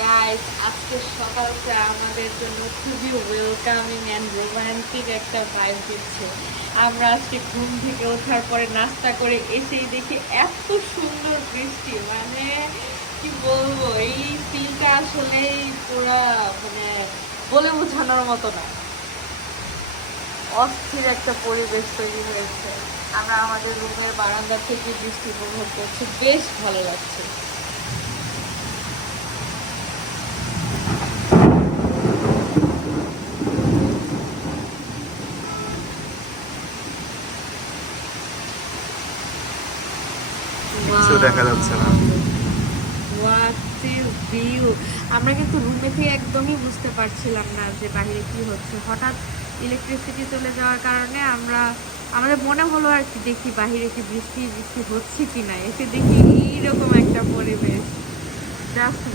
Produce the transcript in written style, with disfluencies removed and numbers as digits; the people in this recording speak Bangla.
গাইস, আজকে সকালটা আমাদের জন্য খুবই ওয়েলকামিং অ্যান্ড রোমান্টিক একটা ভাইব দিচ্ছে। আমরা আজকে ঘুম থেকে ওঠার পরে নাস্তা করে এসেই দেখি এত সুন্দর বৃষ্টি, মানে কি বলবো, এই ফিলটা আসলেই পুরা মানে বলে বোঝানোর মতো না। অস্থির একটা পরিবেশ তৈরি হয়েছে। আমরা আমাদের রুমের বারান্দা থেকে বৃষ্টি উপভোগ করছি, বেশ ভালো লাগছে। কিছু দেখা যাচ্ছে না। What a view! আমরা কিন্তু রুমে থেকে একদমই বুঝতে পারছিলাম না যে বাইরে কি হচ্ছে। হঠাৎ ইলেকট্রিসিটি চলে যাওয়ার কারণে আমাদের মনে হলো আর কি, দেখি বাইরে কি বৃষ্টি বৃষ্টি হচ্ছে কিনা, এসে দেখি এইরকম একটা পরিবেশ। জাস্ট